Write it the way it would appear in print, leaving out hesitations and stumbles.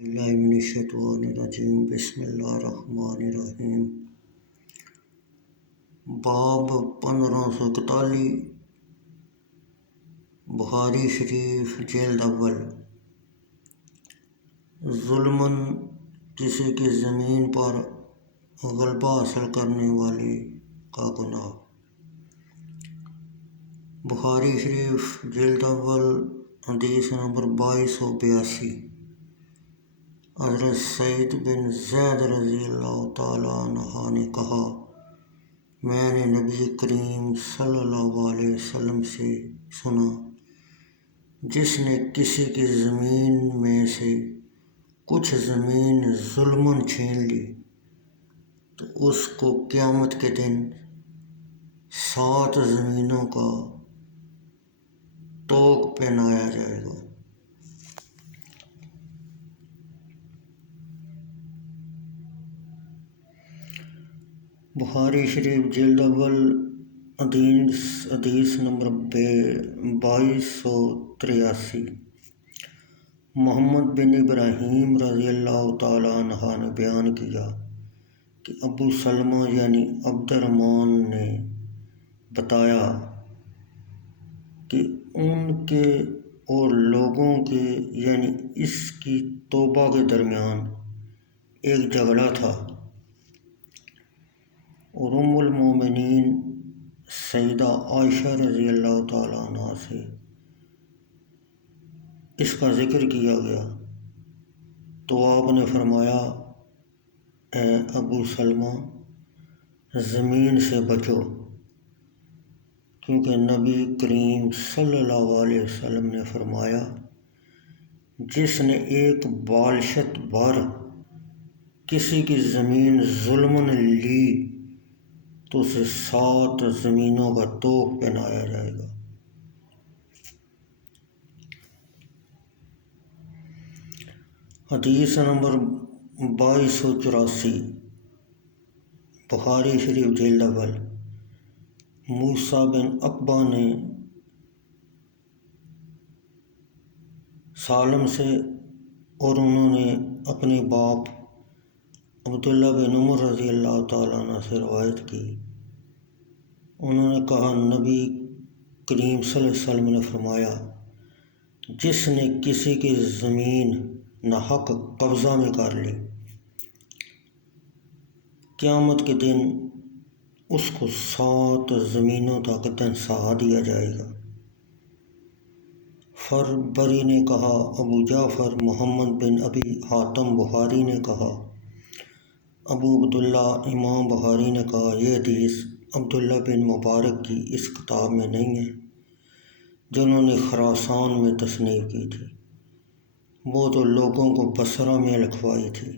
اللہ من الشیطان الرجیم بسم اللہ الرحمن الرحیم۔ باب 1541 بخاری شریف جلد اول۔ ظلماً کسی کی زمین پر غلبہ حاصل کرنے والے کا گناہ۔ بخاری شریف جلد اول حدیث نمبر 2282۔ حضرت سعید بن زید رضی اللہ تعالیٰ عنہ نے کہا، میں نے نبی کریم صلی اللہ علیہ وسلم سے سنا، جس نے کسی کی زمین میں سے کچھ زمین ظلماً چھین لی تو اس کو قیامت کے دن 7 زمینوں کا طوق پہنایا جائے گا۔ بخاری شریف جلد اول حدیث نمبر 2283۔ محمد بن ابراہیم رضی اللہ تعالیٰ عنہ نے بیان کیا کہ ابو سلمہ یعنی عبد الرحمن نے بتایا کہ ان کے اور لوگوں کے یعنی اس کی توبہ کے درمیان ایک جھگڑا تھا، اور ام المومنین سیدہ عائشہ رضی اللہ تعالیٰ عنہ سے اس کا ذکر کیا گیا تو آپ نے فرمایا، اے ابو سلمہ، زمین سے بچو، کیونکہ نبی کریم صلی اللہ علیہ وسلم نے فرمایا، جس نے ایک بالشت بھر کسی کی زمین ظلماً لی تو اسے 7 زمینوں کا طوق پہنایا جائے گا۔ حدیث نمبر 2284۔ بخاری شریف جلد اول۔ موسیٰ بن عقبہ نے سالم سے اور انہوں نے اپنے باپ عبداللہ بن عمر رضی اللہ تعالیٰ عنہ سے روایت کی، انہوں نے کہا، نبی کریم صلی اللہ علیہ وسلم نے فرمایا، جس نے کسی کی زمین ناحق قبضہ میں کر لی، قیامت کے دن اس کو 7 زمینوں تک دھنسا دیا جائے گا۔ فربری نے کہا، ابو جعفر محمد بن ابی حاتم بخاری نے کہا، ابو عبداللہ امام بخاری نے کہا، یہ حدیث عبداللہ بن مبارک کی اس کتاب میں نہیں ہے جنہوں نے خراسان میں تصنیف کی تھی، وہ تو لوگوں کو بصرہ میں لکھوائی تھی۔